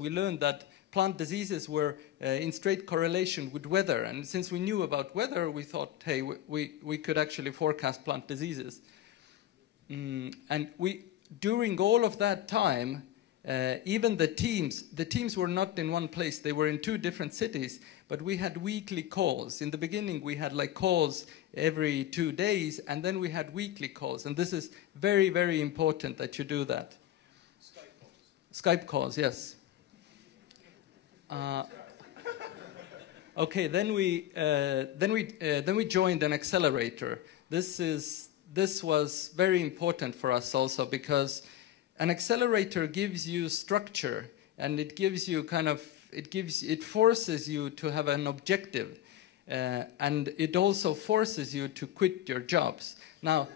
we learned that plant diseases were in straight correlation with weather. And since we knew about weather, we thought, hey, we could actually forecast plant diseases. And during all of that time, even the teams were not in one place. They were in 2 different cities, but we had weekly calls. In the beginning, we had like calls every 2 days, and then we had weekly calls. And this is very, very important that you do that. Skype calls, yes. Okay, then we joined an accelerator. This was very important for us also, because an accelerator gives you structure, and it gives you it forces you to have an objective, and it also forces you to quit your jobs. Now,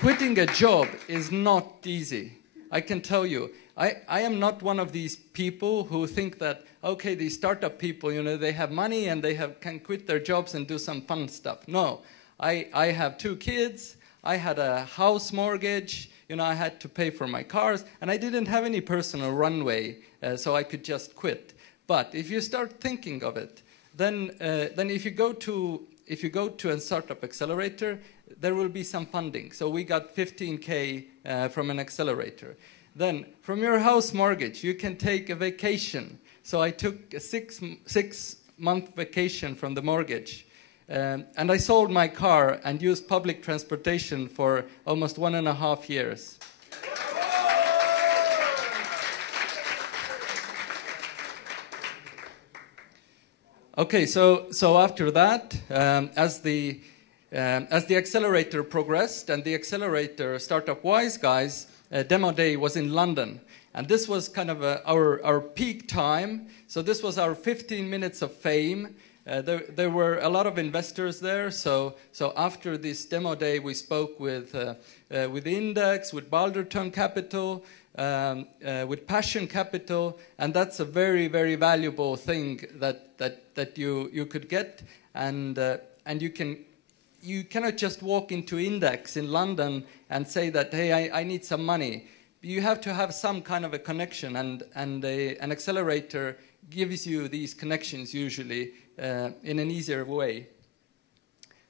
quitting a job is not easy. I can tell you, I am not one of these people who think that, okay, these startup people, you know, they have money and they can quit their jobs and do some fun stuff. No, I have 2 kids, I had a house mortgage, you know, I had to pay for my cars, and I didn't have any personal runway, so I could just quit. But if you start thinking of it, then if you go to a startup accelerator, there will be some funding. So we got 15K from an accelerator. Then from your house mortgage, you can take a vacation. So I took a 6-month vacation from the mortgage. And I sold my car and used public transportation for almost 1.5 years. Okay, so after that, as the accelerator progressed and the accelerator Startup Wise guys, demo day was in London. And this was kind of our peak time. So this was our 15 minutes of fame. There were a lot of investors there. So after this demo day, we spoke with Index, with Balderton Capital, with Passion Capital, and that's a very, very valuable thing that you could get, and you cannot just walk into Index in London and say that, hey, I need some money. You have to have some kind of a connection, and an accelerator gives you these connections usually in an easier way.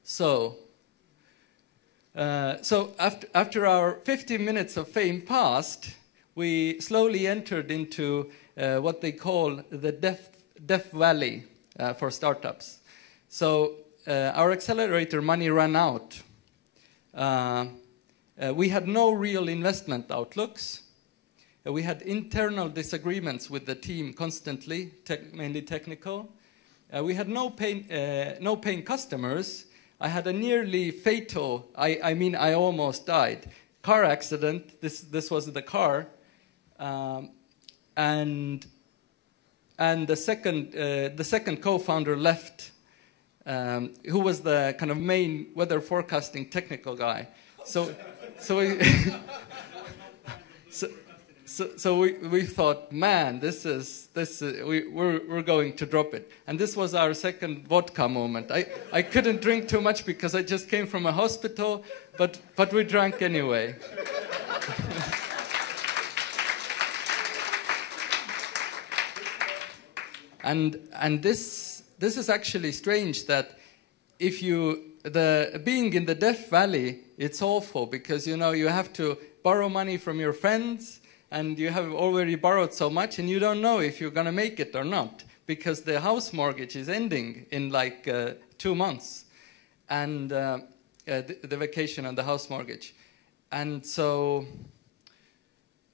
So after our 15 minutes of fame passed, we slowly entered into what they call the Death Valley for startups. So our accelerator money ran out. We had no real investment outlooks. We had internal disagreements with the team constantly, mainly technical. We had no paying customers. I had a nearly fatal, I almost died, car accident. This was the car. And the second co-founder left, who was the kind of main weather forecasting technical guy. So we thought, man, we're going to drop it. And this was our second vodka moment. I couldn't drink too much because I just came from a hospital, but we drank anyway. And this is actually strange that if being in the Death Valley, it's awful because you have to borrow money from your friends, and you have already borrowed so much, and you don't know if you're going to make it or not because the house mortgage is ending in like 2 months, and the vacation and the house mortgage, and so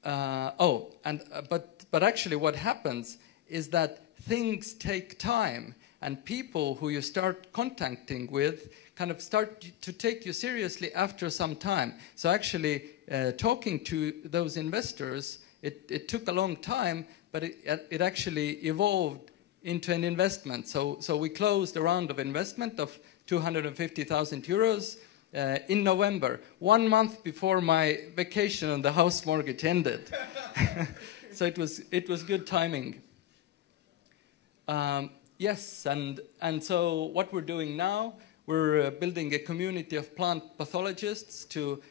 but actually what happens is that things take time, and people who you start contacting with kind of start to take you seriously after some time. So actually talking to those investors, it took a long time, but it actually evolved into an investment. So we closed a round of investment of 250,000 euros in November, 1 month before my vacation and the house mortgage ended. So it was good timing. Yes, and so what we're doing now, We're building a community of plant pathologists to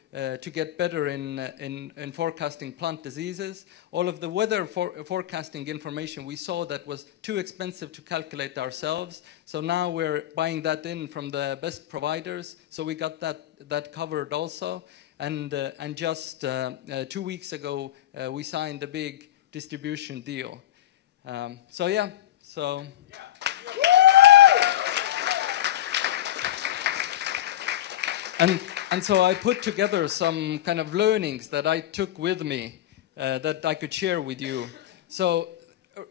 get better in forecasting plant diseases. All of the weather forecasting information we saw that was too expensive to calculate ourselves. So now we're buying that in from the best providers. So we got that covered also. And just 2 weeks ago, we signed a big distribution deal. So yeah, so. And so I put together some kind of learnings that I took with me that I could share with you. So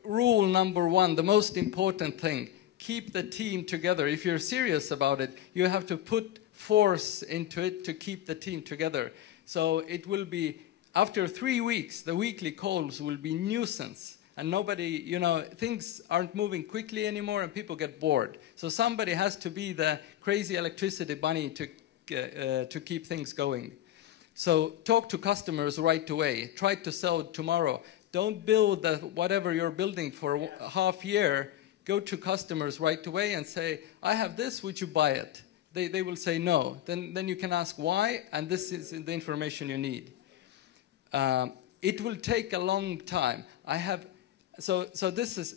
rule number 1, the most important thing, keep the team together. If you're serious about it, you have to put force into it to keep the team together. So it will be, after 3 weeks, the weekly calls will be nuisance. And nobody, you know, things aren't moving quickly anymore and people get bored. So somebody has to be the crazy electricity bunny to keep things going. So talk to customers right away. Try to sell tomorrow. Don't build whatever you're building for a half year. Go to customers right away and say, I have this, would you buy it? They will say no. Then you can ask why, and this is the information you need. It will take a long time. So this is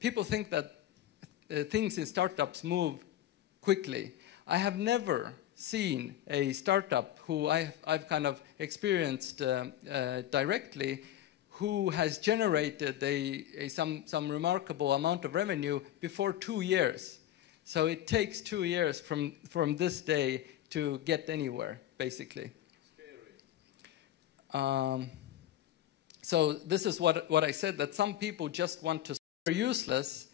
people think that things in startups move quickly. I have never seen a startup who I've kind of experienced directly who has generated some remarkable amount of revenue before 2 years. So it takes 2 years from this day to get anywhere, basically. So this is what I said, that some people just want to are useless.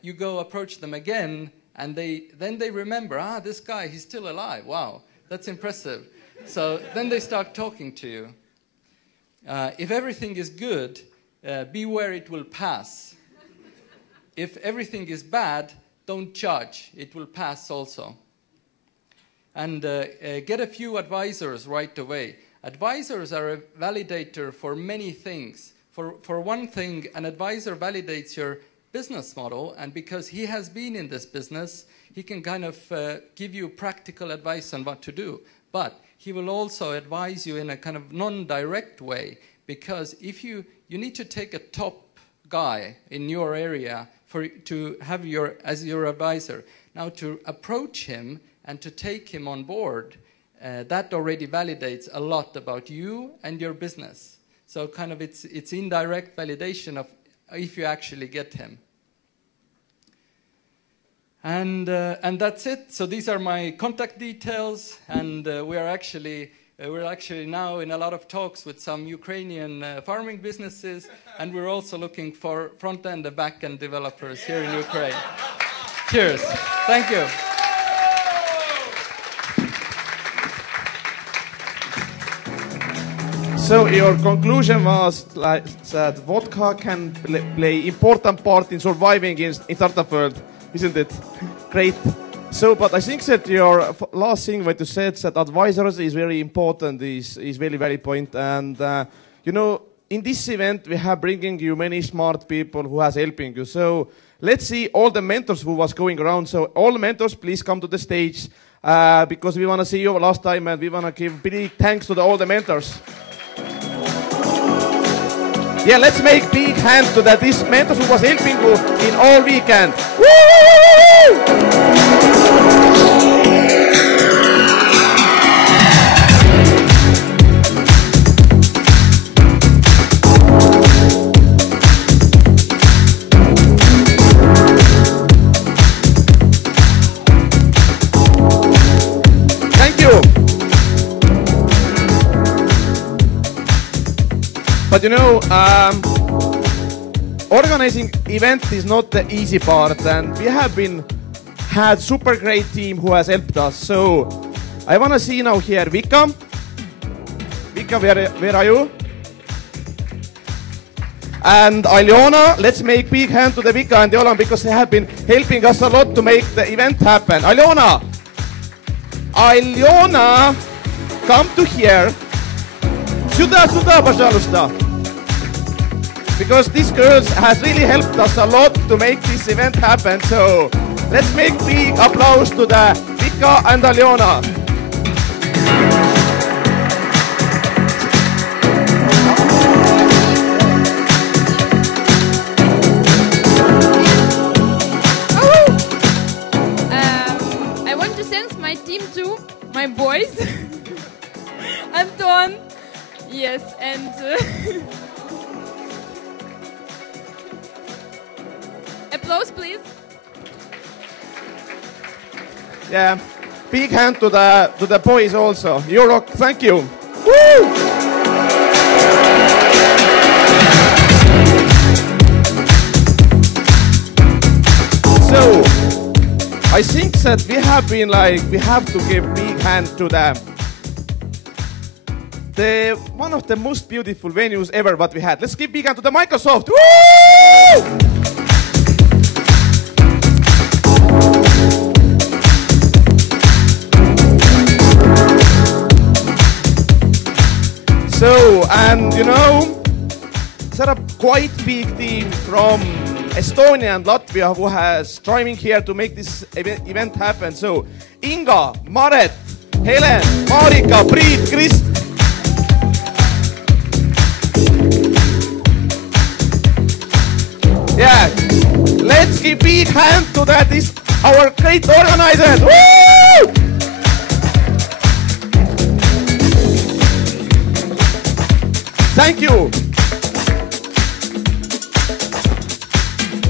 You go approach them again, and then they remember, this guy, he's still alive. Wow, that's impressive. So then they start talking to you. If everything is good, beware it will pass. If everything is bad, don't judge. It will pass also. And get a few advisors right away. Advisors are a validator for many things. For one thing, an advisor validates your business model, and because he has been in this business, he can kind of give you practical advice on what to do. But he will also advise you in a kind of non-direct way, because if you need to take a top guy in your area to have as your advisor. Now, to approach him and to take him on board, that already validates a lot about you and your business. So kind of it's indirect validation of if you actually get him. And that's it. So these are my contact details, and we're actually now in a lot of talks with some Ukrainian farming businesses, and we're also looking for front-end and back-end developers here in Ukraine. Cheers. Thank you. So your conclusion was that vodka can play important part in surviving in startup world, isn't it? Great. So, but I think that your last thing what you said, that advisors is very important, is very, very point. And, you know, in this event, we have bringing you many smart people who has helping you. So let's see all the mentors who was going around. So all mentors, please come to the stage because we want to see you last time, and we want to give big thanks to all the mentors. Yeah, let's make big hand to these mentors who was helping you in all weekend. Woo! Thank you. But you know, organizing event is not the easy part, and we have had super great team who has helped us. So I want to see now here Vika. Vika, where are you? And Aljona. Let's make big hand to the Vika and Jolan, because they have been helping us a lot to make the event happen. Aljona, come to here. Сюда, пожалуйста. Because these girls has really helped us a lot to make this event happen. So Let's make big applause to the Vika and Aljona. I want to thank my team too, my boys, Anton, yes, and applause, please. Yeah, big hand to the boys also. You rock. Thank you. Woo! So, I think that we have to give big hand to the one of the most beautiful venues ever what we had. Let's give big hand to the Microsoft. Woo! So, and you know, there's a quite big team from Estonia and Latvia who has driving here to make this event happen. So, Inga, Maret, Helen, Marika, Priit, Krist. Yeah, let's give big hand to that. This our great organizers. Woo! Thank you.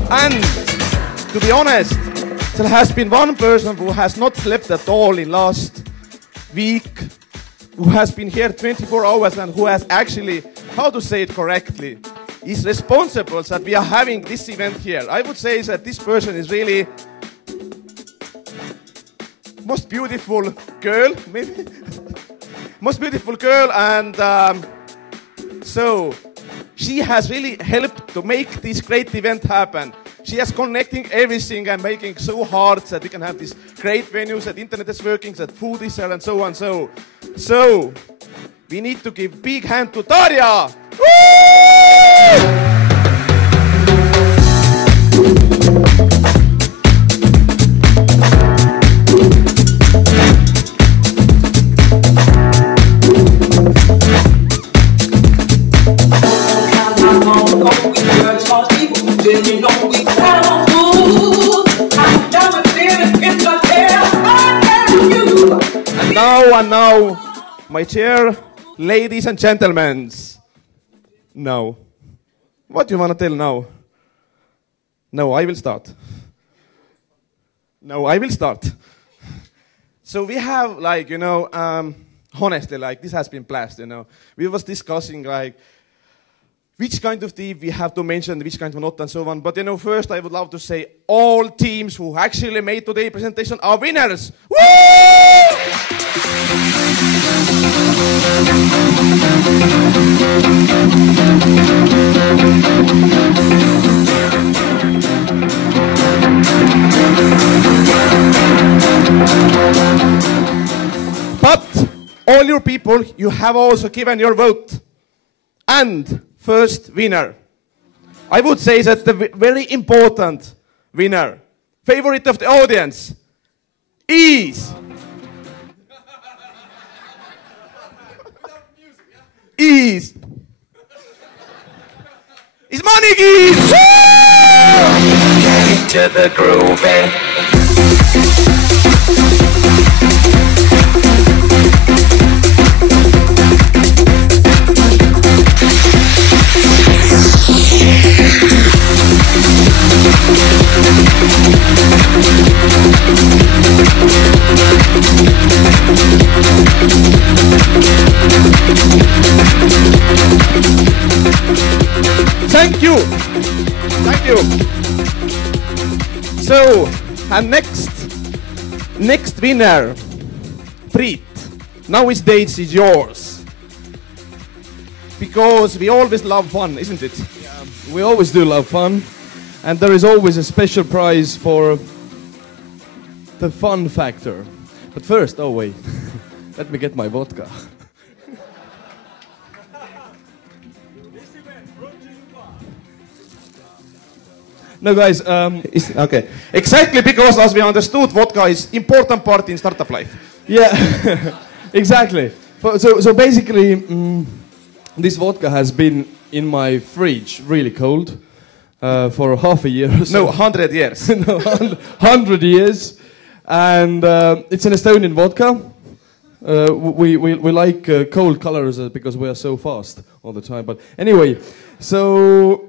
And to be honest, there has been one person who has not slept at all in last week, who has been here 24 hours and who has actually, how to say it correctly, is responsible that we are having this event here. I would say that this person is really most beautiful girl, maybe? Most beautiful girl, and so she has really helped to make this great event happen. She is connecting everything and making so hard that we can have these great venues, that internet is working, that food is there, and so on. So we need to give big hand to Darja. Woo! And now, my chair, ladies and gentlemen. Now, what do you want to tell now? No, I will start. No, I will start. So we have, like, you know, honestly, like, this has been blast, you know. We was discussing, like, which kind of team we have to mention, which kind of not, and so on. But, you know, first I would love to say all teams who actually made today's presentation are winners. Woo! But all your people, you have also given your vote. And first winner, I would say that the very important winner, favorite of the audience, is Manigi! Get to the groove. Thank you. Thank you. So, and next winner, Priit. Now his stage is yours. Because we always love fun, isn't it? Yeah, we always do love fun. And there is always a special prize for the fun factor. But first, oh wait, let me get my vodka. No, guys. Okay. Exactly because, as we understood, vodka is important part in startup life. Yeah, exactly. So basically, this vodka has been in my fridge, really cold, for half a year or so. No, 100 years. No, 100 years. And it's an Estonian vodka. We like cold colors because we are so fast all the time. But anyway, so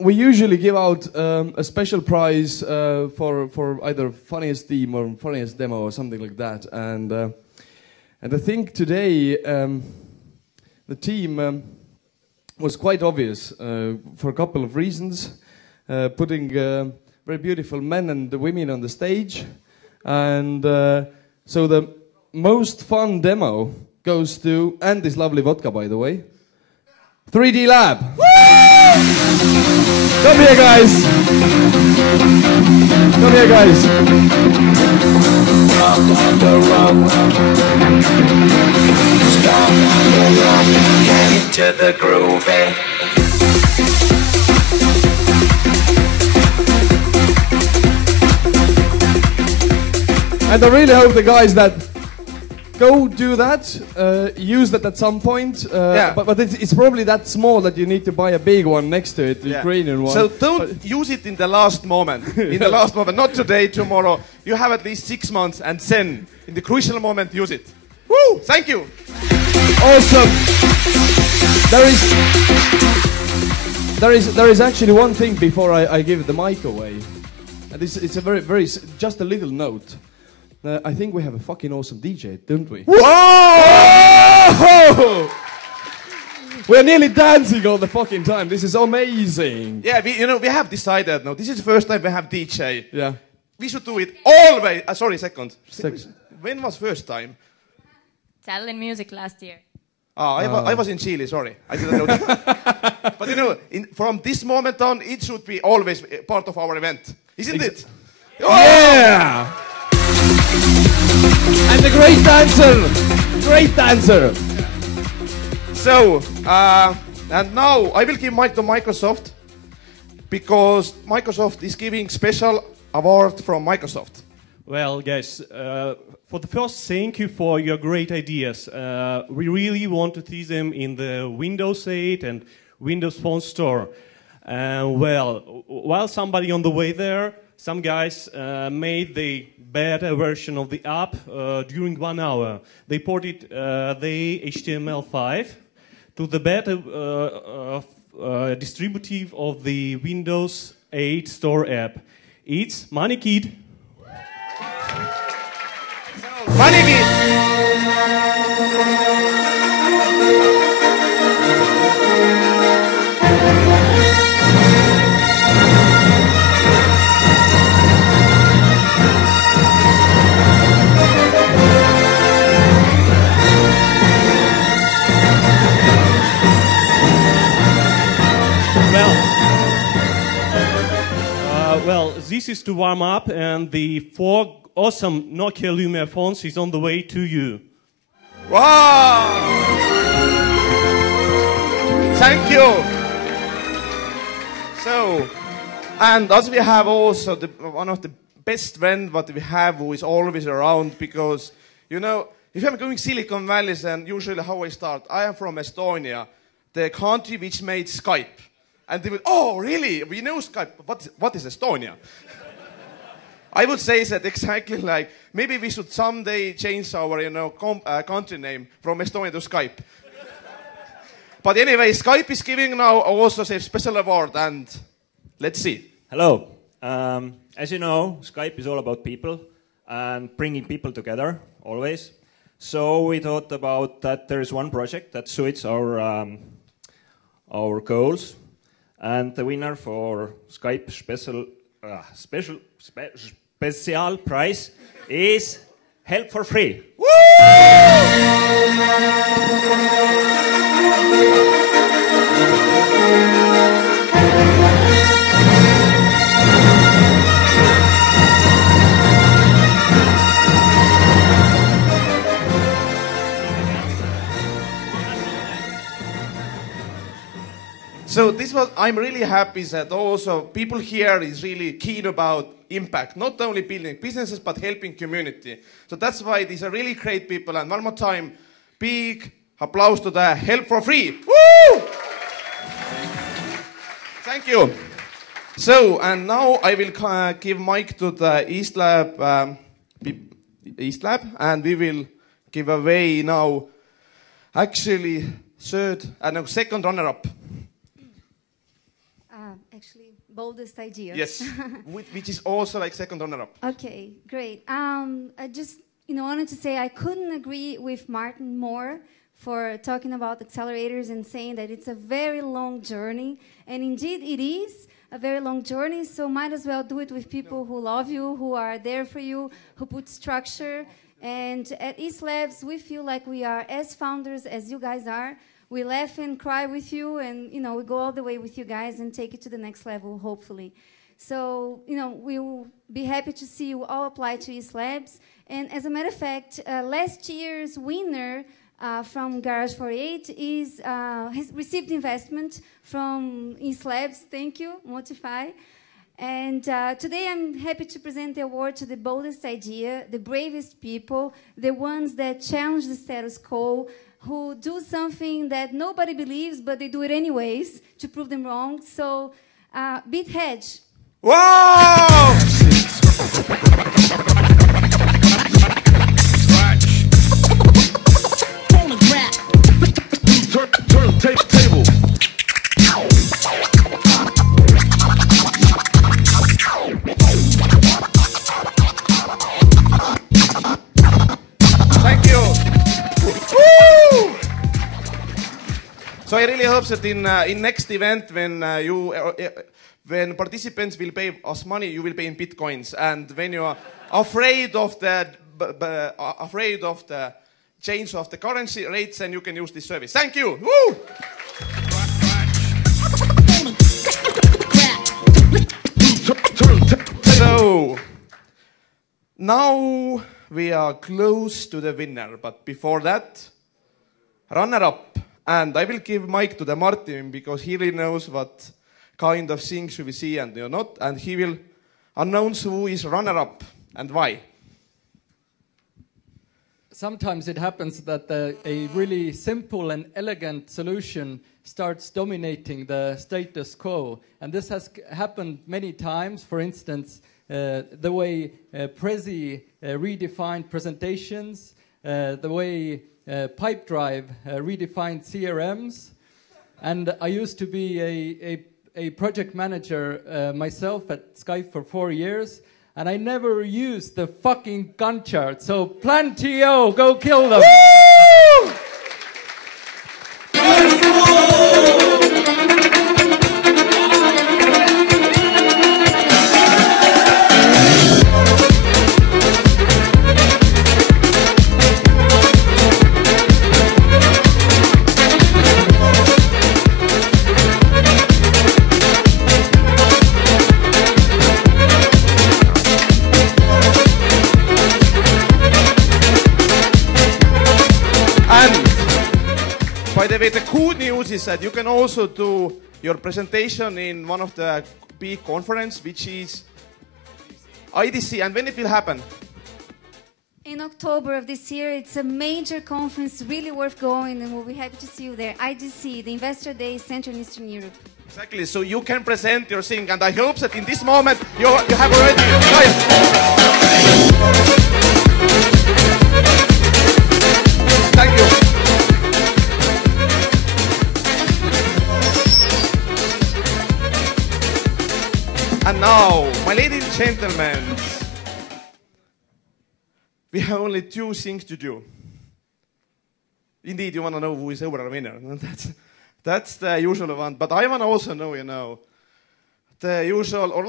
we usually give out a special prize for either funniest theme or funniest demo or something like that. And I think today the team was quite obvious for a couple of reasons. Putting very beautiful men and women on the stage. And so the most fun demo goes to, and this lovely vodka, by the way, 3D Lab. Woo! Come here, guys. Come here, guys. Get into the groove. And I really hope the guys that go do that, use that at some point. Yeah. But it's probably that small that you need to buy a big one next to it, the Ukrainian one. So don't use it in the last moment. In the last moment, not today, tomorrow. You have at least 6 months, and then in the crucial moment, use it. Woo! Thank you. Awesome. There is actually one thing before I give the mic away. And it's a very just a little note. I think we have a fucking awesome DJ, don't we? Whoa! We're nearly dancing all the fucking time. This is amazing. Yeah, we have decided now. This is the first time we have DJ. Yeah. We should do it always. Sorry, second. Second. When was first time? Talent Music last year. I was in Chile, sorry. I didn't know that. But from this moment on, it should be always part of our event. Isn't it? Yeah! And a great dancer! Great dancer! So, and now I will give mic to Microsoft because Microsoft is giving special award from Microsoft. Well, guys, for the first, thank you for your great ideas. We really want to see them in the Windows 8 and Windows Phone store. Well, while somebody on the way there, some guys made the beta version of the app during 1 hour. They ported the HTML5 to the beta distributive of the Windows 8 store app. It's Money Kid. Money Kid! Well, this is to warm up, and the 4 awesome Nokia Lumia phones is on the way to you. Wow! Thank you. So, and as we have also one of the best friends what we have who is always around because, if I'm going Silicon Valley, then usually how I start, I am from Estonia, the country which made Skype. And they will, oh, really? We know Skype. What is Estonia? I would say that exactly like, maybe we should someday change our, country name from Estonia to Skype. But anyway, Skype is giving now also a special award, and let's see. Hello. As you know, Skype is all about people and bringing people together, always. So we thought about that there is one project that suits our goals. And the winner for Skype special prize is Help for Free. Woo! So this was, I'm really happy that also people here is really keen about impact, not only building businesses, but helping community. So that's why these are really great people. And one more time, big applause to the Help for Free. Woo! Thank you. So, and now I will give mic to the East Lab, and we will give away now actually second runner-up. Actually, boldest idea. Yes, which is also like second runner-up. Okay, great. I just wanted to say I couldn't agree with Martin more for talking about accelerators and saying that it's a very long journey. And indeed it is a very long journey, so might as well do it with people who love you, who are there for you, who put structure. And at East Labs, we feel like we are as founders as you guys are. We laugh and cry with you, and we go all the way with you guys and take it to the next level, hopefully. So, we will be happy to see you all apply to East Labs. And as a matter of fact, last year's winner from Garage48 has received investment from East Labs. Thank you, Motify. And today I'm happy to present the award to the boldest idea, the bravest people, the ones that challenge the status quo, who do something that nobody believes, but they do it anyways to prove them wrong. So, beat Hedge. Wow! Table. Thank you. Woo! So I really hope that in next event when participants will pay us money, you will pay in bitcoins, and when you are afraid of the change of the currency rates, and you can use this service. Thank you. Woo! So now we are close to the winner, but before that, runner-up. And I will give mic to the Martin because he really knows what kind of things we see and not, and he will announce who is runner-up and why. Sometimes it happens that a really simple and elegant solution starts dominating the status quo. And this has happened many times. For instance, the way Prezi redefined presentations, the way Pipedrive redefined CRMs. And I used to be a project manager myself at Skype for 4 years. And I never used the fucking Gantt chart. So plan TO, go kill them. Woo! The cool news is that you can also do your presentation in one of the big conferences, which is IDC. And when it will happen? In October of this year. It's a major conference, really worth going, and we'll be happy to see you there. IDC, the Investor Day, Central and Eastern Europe. Exactly, so you can present your thing, and I hope that in this moment you have already... Thank you. And now, my ladies and gentlemen, we have only 2 things to do. Indeed, you want to know who is overall winner. That's the usual one. But I want to also know, the usual, or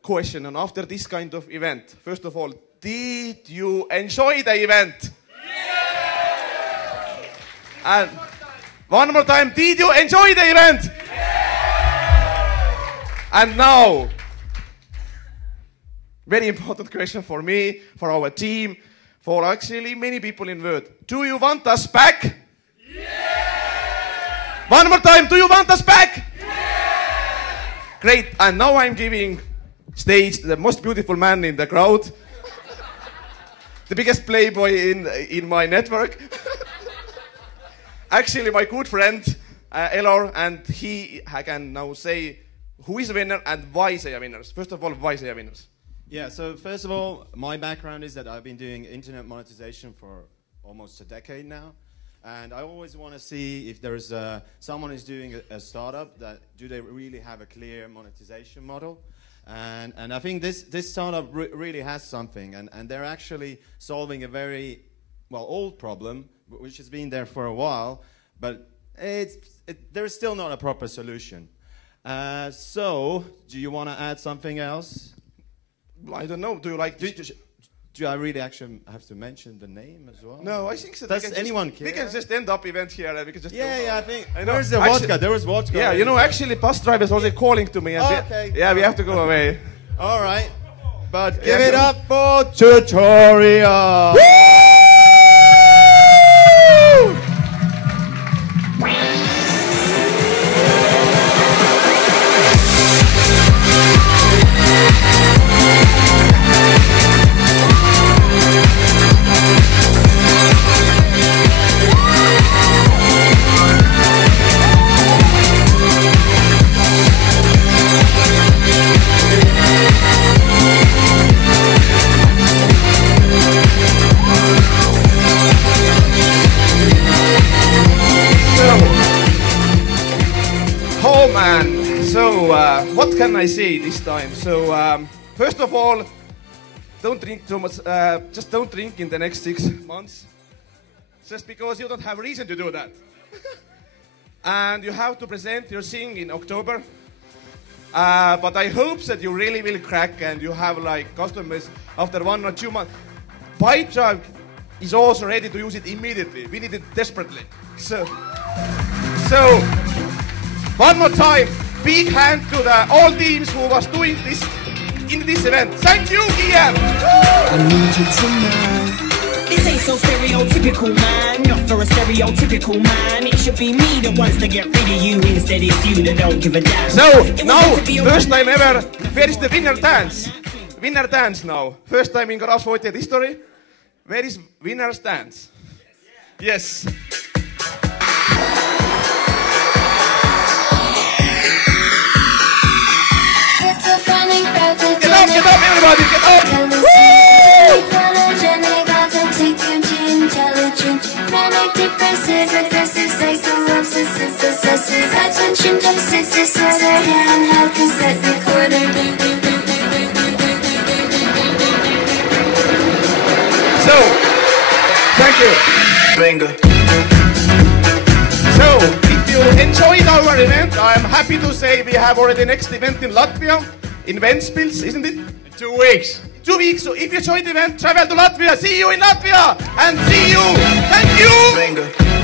question. And after this kind of event, first of all, did you enjoy the event? Yeah! And one more time, did you enjoy the event? Yeah! And now, very important question for me, for our team, for actually many people in Word. Do you want us back? Yeah! One more time, do you want us back? Yeah! Great, and now I'm giving stage to the most beautiful man in the crowd. The biggest playboy in my network. Actually, my good friend, Elor, and I can now say who is a winner and why they are winners. First of all, why they are winners? Yeah, so first of all, my background is that I've been doing internet monetization for almost a decade now. And I always want to see if there's someone who's doing a startup, do they really have a clear monetization model? And I think this startup really has something, and they're actually solving a very, old problem, which has been there for a while, but there's still not a proper solution. So, do you want to add something else? I don't know. Do you like... Do I really actually have to mention the name as well? No, I think so. Does anyone care? We can just end up event here and we can just... Yeah, I think... Where's the vodka? There was vodka. Yeah, you know, actually bus drivers are calling to me. And okay. We have to go away. All right. But give it up for tutorial. What can I say this time? So, first of all, don't drink too much. Just don't drink in the next 6 months. Just because you don't have a reason to do that. And you have to present your thing in October. But I hope that you really will crack and you have like customers after 1 or 2 months. PyDrive is also ready to use it immediately. We need it desperately. So one more time. Big hand to all teams who was doing this in this event. Thank you, Kiev! I need you tonight. This ain't so stereotypical, man. Not for a stereotypical man. It should be me the ones that get rid of you. Instead it's you that don't give a damn. So, now, first time ever, where is the winner dance? Winner dance now. First time in Garage48 history. Where is winner's dance? Yes. Get up, everybody, get up! Woo! So, thank you. So, if you enjoyed our event, I'm happy to say we have already next event in Latvia. In Ventspils, isn't it? 2 weeks. 2 weeks. So if you join the event, travel to Latvia. See you in Latvia. And see you. Thank you.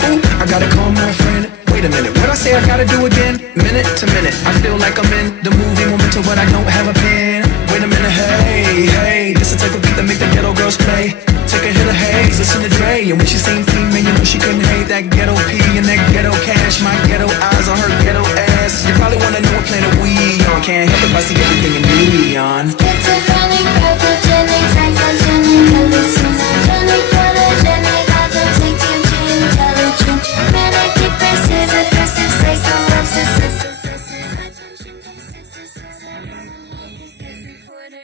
Ooh, I gotta call my friend. Wait a minute. What I say I gotta do again? Minute to minute. I feel like I'm in the movie Memento, but I don't have a pen. Wait a minute. Hey. This is the type of beat that make the ghetto girls play. Take a hit of haze, listen to Dre. And when she same thing, man, you know she couldn't hate that ghetto P and that ghetto cash. My ghetto eyes on her ghetto ass. You probably wanna know what planet we on. Can't help it if I see everything in neon. Schizophrenic, pathogenic, psychogenic, hallucinogenic, photogenic, auto-taking, intelligent, manic, depressive, aggressive, psycho, obsessive.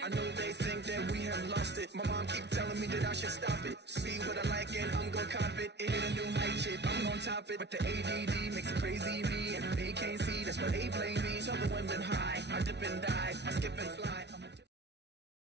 I know they think that we have lost it. My mom keep telling me that I should stop it. See what I like and I'm gon' cop it. It ain't a new hype shit, I'm gon' top it. But the ADD makes it crazy me, and they can't see, that's why they blame me. Tell the women high, I dip and dive, I skip and